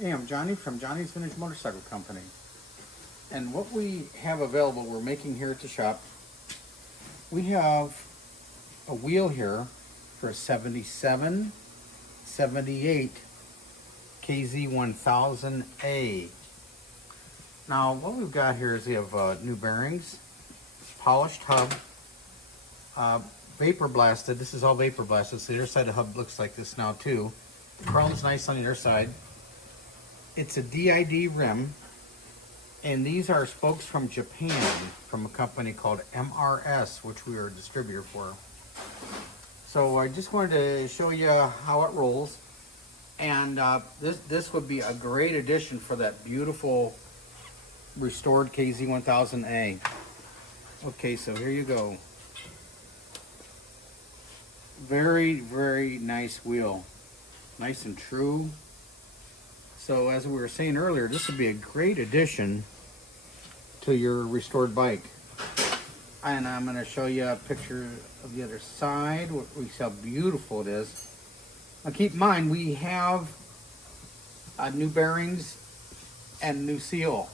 Hey, I'm Johnny from Johnny's Vintage Motorcycle Company. And what we have available, we're making here at the shop. We have a wheel here for a 77, 78 KZ1000A. Now, what we've got here is we have new bearings, polished hub, vapor blasted. This is all vapor blasted, so the other side of the hub looks like this now too. The chrome's nice on the other side. It's a DID rim, and these are spokes from Japan, from a company called MRS, which we are a distributor for. So I just wanted to show you how it rolls, and this would be a great addition for that beautiful restored KZ1000A. Okay, so here you go. Very, very nice wheel, nice and true. So as we were saying earlier, this would be a great addition to your restored bike. And I'm going to show you a picture of the other side. We see how beautiful it is. Now keep in mind, we have new bearings and new seal.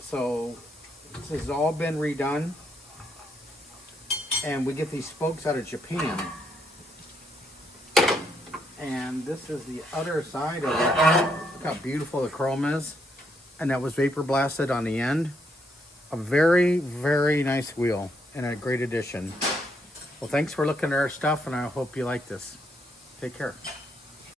So this has all been redone. And we get these spokes out of Japan. And this is the other side of it. Look how beautiful the chrome is. And that was vapor blasted on the end. A very, very nice wheel and a great addition. Well, thanks for looking at our stuff, and I hope you like this. Take care.